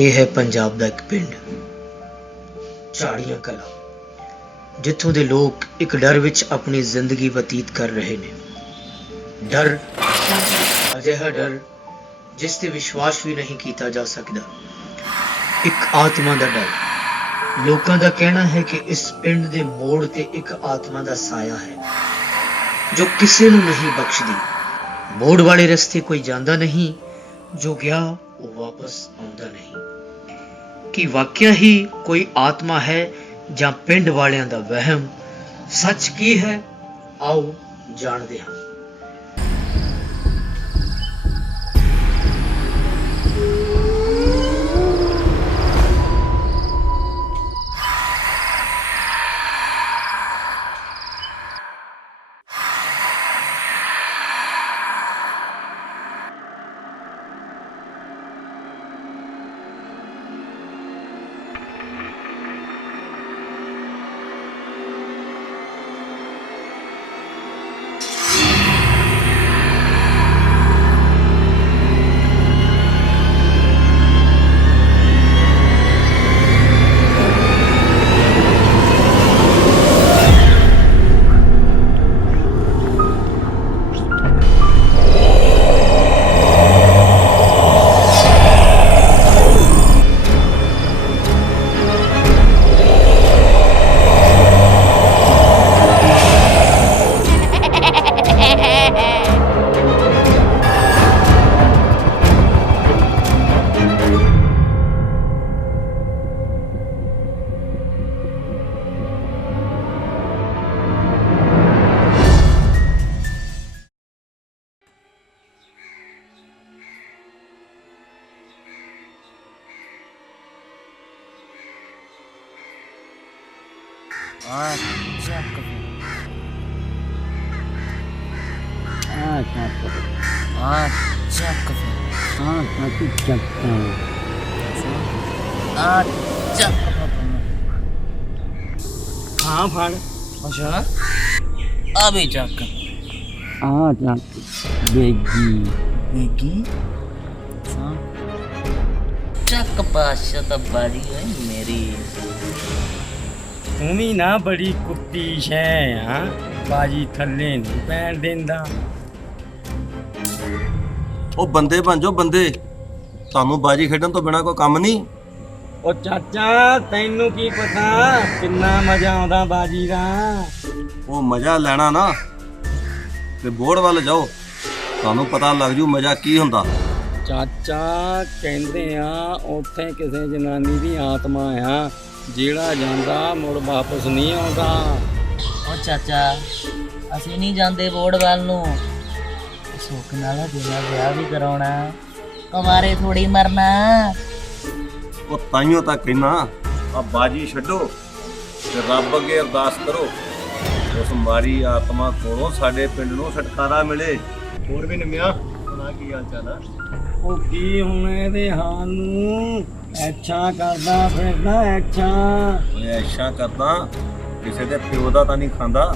ਇਹ ਹੈ ਪੰਜਾਬ ਦਾ ਇੱਕ ਪਿੰਡ ਝਾੜੀਆਂ ਕਲਾਂ, ਜਿੱਥੋਂ ਦੇ ਲੋਕ ਇੱਕ ਡਰ ਵਿੱਚ ਆਪਣੀ ਜ਼ਿੰਦਗੀ ਬਤੀਤ ਕਰ ਰਹੇ ਨੇ। ਡਰ, ਅਜਿਹਾ ਡਰ ਜਿਸ ਤੇ ਵਿਸ਼ਵਾਸ ਵੀ ਨਹੀਂ ਕੀਤਾ ਜਾ ਸਕਦਾ। ਇੱਕ ਆਤਮਾ ਦਾ ਡਰ। ਲੋਕਾਂ ਦਾ ਕਹਿਣਾ ਹੈ ਕਿ ਇਸ ਪਿੰਡ ਦੇ ਮੋੜ ਤੇ ਇੱਕ ਆਤਮਾ ਦਾ ਸਾਇਆ ਹੈ ਜੋ ਕਿਸੇ ਨੂੰ ਨਹੀਂ ਬਖਸ਼ਦੀ। ਮੋੜ ਵਾਲੇ ਰਸਤੇ ਕੋਈ ਜਾਂਦਾ ਨਹੀਂ, ਜੋ ਗਿਆ ਉਹ ਵਾਪਸ ਆਉਂਦਾ ਨਹੀਂ। ਕੀ ਵਾਕਿਆ ਹੀ ਕੋਈ ਆਤਮਾ ਹੈ ਜਾਂ ਪਿੰਡ ਵਾਲਿਆਂ ਦਾ ਵਹਿਮ? ਸੱਚ ਕੀ ਹੈ, ਆਓ ਜਾਣਦੇ ਹਾਂ। हाँ फड़। अच्छा अभी चक बेगी बेगी चक पाशा तो बारी है मेरी। तू भी ना बड़ी कुत्ती है। हाँ बाजी थले नहीं पैन देंदा। ਉਹ ਬੰਦੇ ਬਣ ਜਾਓ ਬੰਦੇ, ਤੁਹਾਨੂੰ ਬਾਜੀ ਖੇਡਣ ਤੋਂ ਬਿਨਾ ਕੋਈ ਕੰਮ ਨਹੀਂ। ਉਹ ਚਾਚਾ ਤੈਨੂੰ ਕੀ ਪਤਾ ਕਿੰਨਾ ਮਜ਼ਾ ਆਉਂਦਾ ਬਾਜੀ ਦਾ। ਉਹ ਮਜ਼ਾ ਲੈਣਾ ਨਾ ਤੇ ਬੋਰਡ ਵੱਲ ਜਾਓ, ਤੁਹਾਨੂੰ ਪਤਾ ਲੱਗ ਜੂ ਮਜ਼ਾ ਕੀ ਹੁੰਦਾ। ਚਾਚਾ ਕਹਿੰਦੇ ਆ ਉੱਥੇ ਕਿਸੇ ਜਨਾਨੀ ਦੀ ਆਤਮਾ ਆ, ਜਿਹੜਾ ਜਾਂਦਾ ਮੁੜ ਵਾਪਸ ਨਹੀਂ ਆਉਂਦਾ। ਉਹ ਚਾਚਾ ਅਸੀਂ ਨਹੀਂ ਜਾਂਦੇ ਬੋਰਡ ਵੱਲ ਨੂੰ। ਸੁੱਖ ਨਾਲ ਜਿੰਨਾ ਵਿਆਹ ਵੀ ਕਰਾਉਣਾ, ਕੁਮਾਰੇ ਥੋੜੀ ਮਰਨਾ। ਉਹ ਤਾਈਓ ਤਾਂ ਕਹਿਣਾ ਆ ਬਾਜੀ ਛੱਡੋ ਤੇ ਰੱਬ ਅੱਗੇ ਅਰਦਾਸ ਕਰੋ ਉਸ ਮਾਰੀ ਆਤਮਾ ਕੋਲੋਂ ਸਾਡੇ ਪਿੰਡ ਨੂੰ ਛੁਟਕਾਰਾ ਮਿਲੇ। ਹੋਰ ਵੀ ਨਿਮਿਆ ਸੁਣਾ ਕੀ ਹਾਲ ਚਾਲ ਆ? ਉਹ ਕੀ ਹੁਣ ਇਹਦੇ ਹਾਲ ਨੂੰ ਐਛਾ ਕਰਦਾ ਫਿਰਦਾ ਐਛਾ। ਓਏ ਐਸ਼ਾ ਕਰਦਾ, ਕਿਸੇ ਦੇ ਪਿਓ ਦਾ ਤਾਂ ਨਹੀਂ ਖਾਂਦਾ।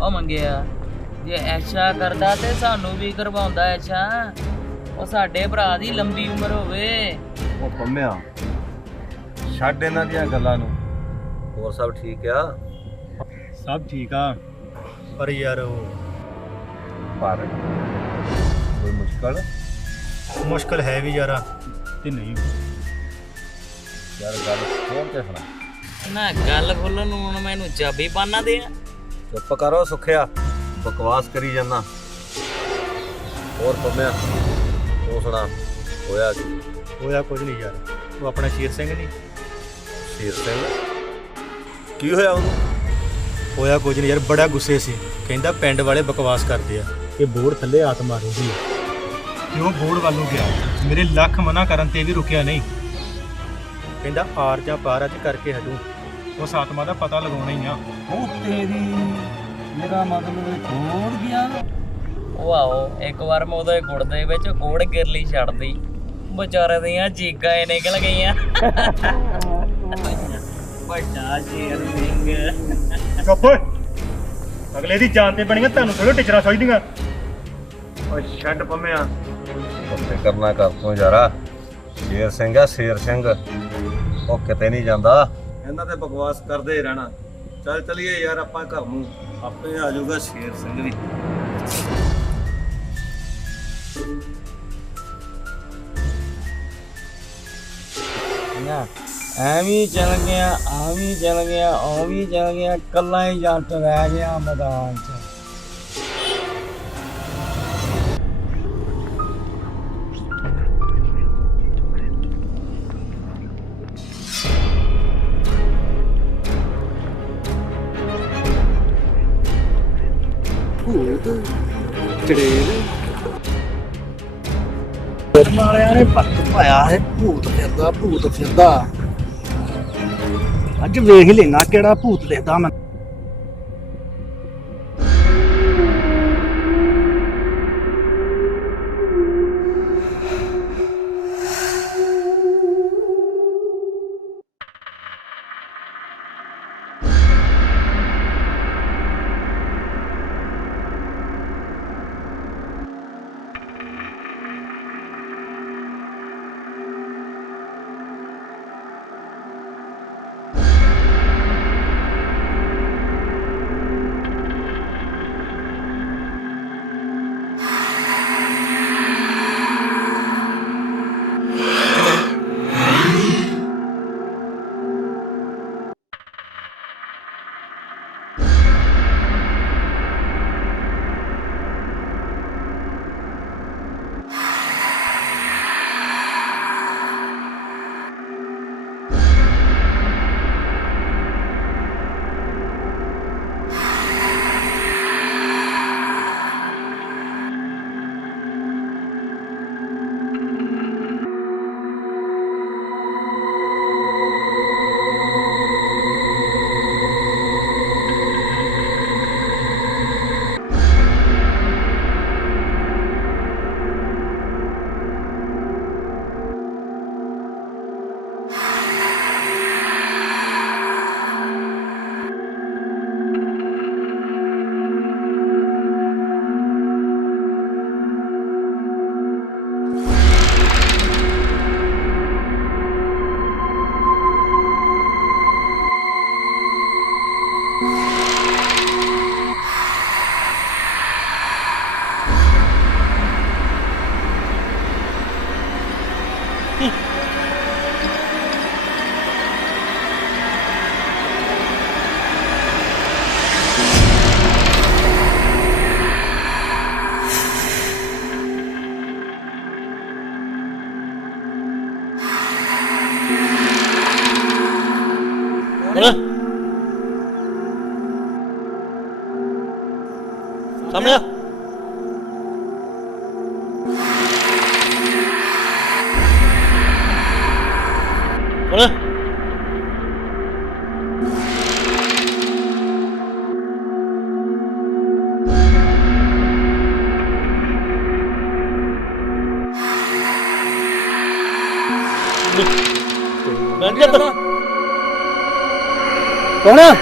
ਉਹ ਮੰਗਿਆ ਜੇ ਐਸ਼ਾ ਕਰਦਾ ਤੇ ਸਾਨੂੰ ਵੀ ਕਰਵਾਉਂਦਾ ਐਸ਼ਾ। ਉਹ ਸਾਡੇ ਭਰਾ ਦੀ ਲੰਬੀ ਉਮਰ ਹੋਵੇ। ਉਹ ਪੰਮਿਆ ਛੱਡ ਇਹਨਾਂ ਦੀਆਂ ਗੱਲਾਂ ਨੂੰ। ਹੋਰ ਸਭ ਠੀਕ ਆ? ਸਭ ਠੀਕ ਆ, ਪਰ ਯਾਰ ਉਹ ਪਰ ਕੋਈ ਮੁਸ਼ਕਲ ਹੈ ਵੀ ਯਾਰਾ ਤੇ ਨਹੀਂ। ਯਾਰ ਗੱਲ ਫੋਨ ਤੇ ਸੁਣਾ। ਨਾ ਗੱਲ ਖੋਲਣ ਨੂੰ ਹੁਣ ਮੈਨੂੰ ਚਾਬੀ ਪਾਣਾ ਦੇ ਆ। ਚੁੱਪ ਕਰੋ ਸੁਖਿਆ, ਬਕਵਾਸ ਕਰੀ ਜਾਂਦਾ। ਹੋਰ ਪੰਮਿਆ ਉਹ ਸੁਣਾ, ਹੋਇਆ ਕੀ? ਹੋਇਆ ਕੁਝ ਨਹੀਂ ਯਾਰ। ਉਹ ਆਪਣਾ ਸ਼ੇਰ ਸਿੰਘ ਨਹੀਂ, ਸ਼ੇਰ ਸਿੰਘ ਕੀ ਹੋਇਆ ਉਹਨੂੰ? ਹੋਇਆ ਕੁਝ ਨਹੀਂ ਯਾਰ, ਬੜਾ ਗੁੱਸੇ ਸੀ। ਕਹਿੰਦਾ ਪਿੰਡ ਵਾਲੇ ਬਕਵਾਸ ਕਰਦੇ ਆ ਕਿ ਬੋਰਡ ਥੱਲੇ ਆਤਮਾ ਰਹਿੰਦੀ ਹੈ। ਤੇ ਉਹ ਬੋਰਡ ਵੱਲ ਨੂੰ ਗਿਆ, ਮੇਰੇ ਲੱਖ ਮਨਾ ਕਰਨ ਤੇ ਵੀ ਰੁਕਿਆ ਨਹੀਂ। ਕਹਿੰਦਾ ਆਰ ਜਾਂ ਪਾਰ ਅੱਜ ਕਰਕੇ ਹਟੂ, ਉਸ ਆਤਮਾ ਦਾ ਪਤਾ ਲਗਾਉਣਾ ਹੀ ਆ। ਉਹ ਤੇਰੀ ਮੇਰਾ ਮਤਲਬ ਛੋੜ ਗਿਆ। ਉਹ ਆਓ ਇੱਕ ਵਾਰ ਮੈਂ ਉਹਦੇ ਗੁੜ ਦੇ ਵਿੱਚ ਗੋੜ ਗਿਰਲੀ ਛੱਡਦੀ, ਵਿਚਾਰੇ ਦੀਆਂ ਚੀਕਾਂ ਹੀ ਨਿਕਲ ਗਈਆਂ। ਵੱਡਾ ਸ਼ੇਰ ਸਿੰਘ। ਚੁੱਪ, ਅਗਲੇ ਦੀ ਜਾਨ ਤੇ ਬਣੀਆਂ, ਤੁਹਾਨੂੰ ਥੋੜ੍ਹਾ ਟਿਚਰਾਂ ਸੋਚਦੀਆਂ। ਓ ਛੱਡ ਪੰਮਿਆ, ਉੱਥੇ ਕਰਨਾ ਕਰ ਤੂੰ ਯਾਰਾ। ਸ਼ੇਰ ਸਿੰਘ ਆ ਸ਼ੇਰ ਸਿੰਘ, ਉਹ ਕਿਤੇ ਨਹੀਂ ਜਾਂਦਾ। ਇਹਨਾਂ ਤੇ ਬਕਵਾਸ ਕਰਦੇ ਹੀ ਰਹਿਣਾ। ਚੱਲ ਚਲੀਏ ਯਾਰ ਆਪਾਂ ਘਰ ਨੂੰ, ਆਪੇ ਆ ਜਾਊਗਾ ਸ਼ੇਰ ਸਿੰਘ ਵੀ। ਐਵੇਂ ਚਲ ਗਿਆ, ਆ ਵੀ ਚਲ ਗਿਆ, ਉਹ ਵੀ ਚਲ ਗਿਆ, ਕੱਲਾ ਹੀ ਜੱਟ ਰਹਿ ਗਿਆ ਮੈਦਾਨ 'ਚ। ਮਾਰਿਆ ਨੇ ਪੱਟ ਪਾਇਆ ਹੈ, ਭੂਤ ਫਿਰਦਾ। ਅੱਜ ਵੇਖ ਹੀ ਲੈਣਾ ਕਿਹੜਾ ਭੂਤ ਦਿਖਦਾ ਮੈਂ। ਸਾਹਮਣੇ ਆ। ਬੋਲੇ ਬੈਠ ਜਾ ਤਰਾ ਕੌਣ ਆ?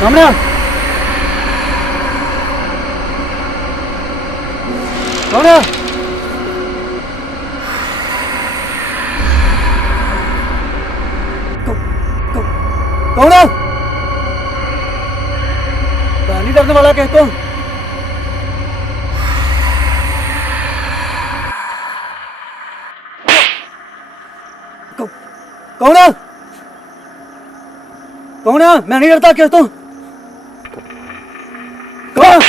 ਸਾਹਮਣੇ ਆ। ਕੌਣ ਆ? कौन है? नहीं डरने वाला किस को? कौन है? कौन है? मैं नहीं डरता किस तो? कौन?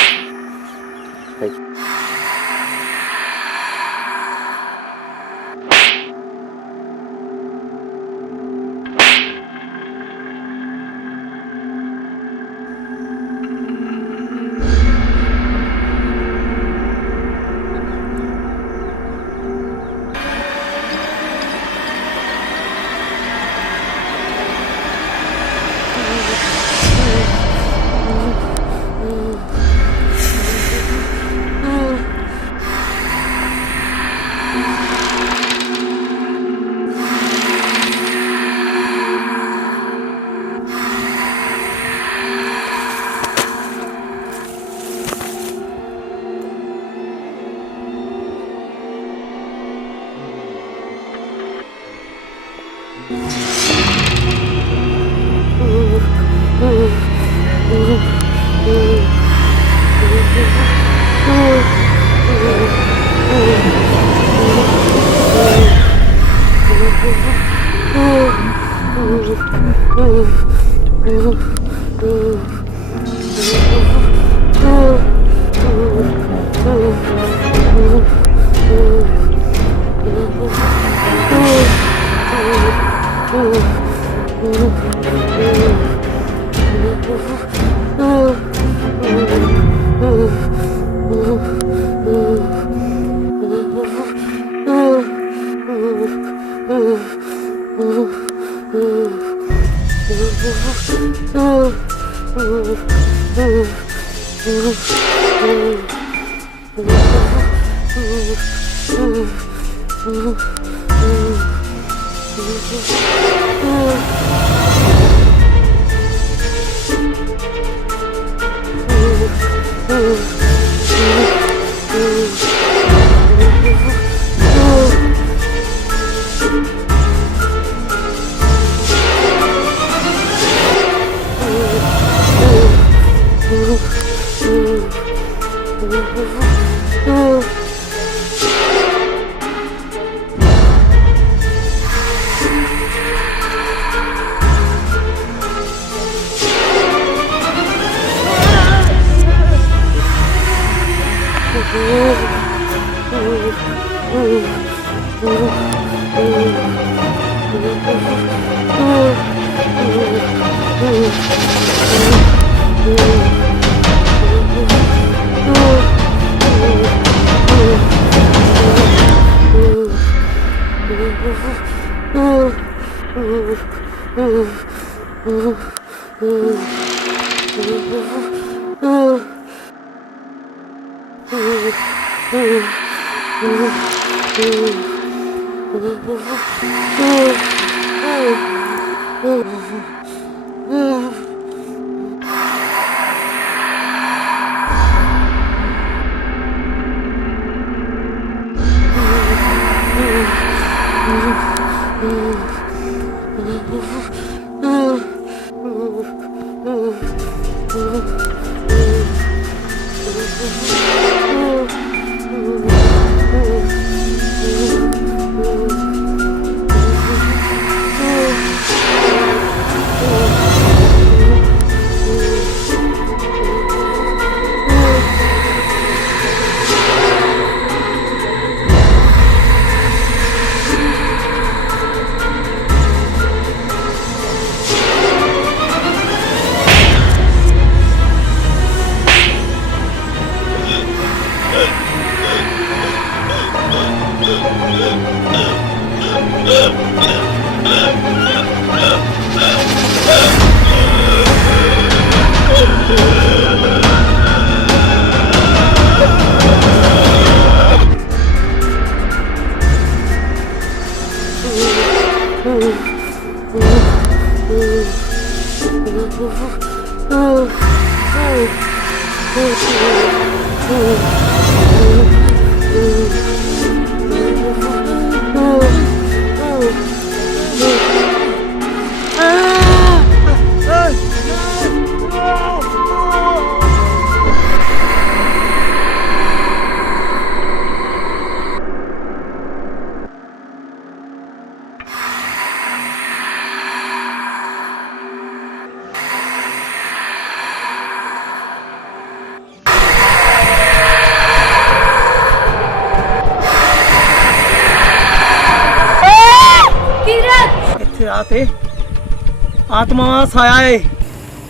ਆਤਮਾ ਸਾਇਆ ਏ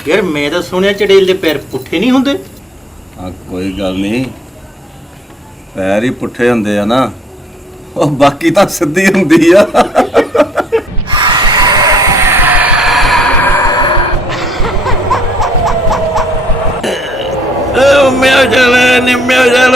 ਯਾਰ ਮੈਂ ਤਾਂ ਸੁਣਿਆ ਚੜੇਲ ਦੇ ਪੈਰ ਪੁੱਠੇ ਨਹੀਂ ਹੁੰਦੇ। ਆ ਕੋਈ ਗੱਲ ਨਹੀਂ, ਪੈਰ ਹੀ ਪੁੱਠੇ ਹੁੰਦੇ ਆ ਨਾ, ਉਹ ਬਾਕੀ ਤਾਂ ਸਿੱਧੀ ਹੁੰਦੀ ਆ। ਨਿੰਮਿਆ ਚਲ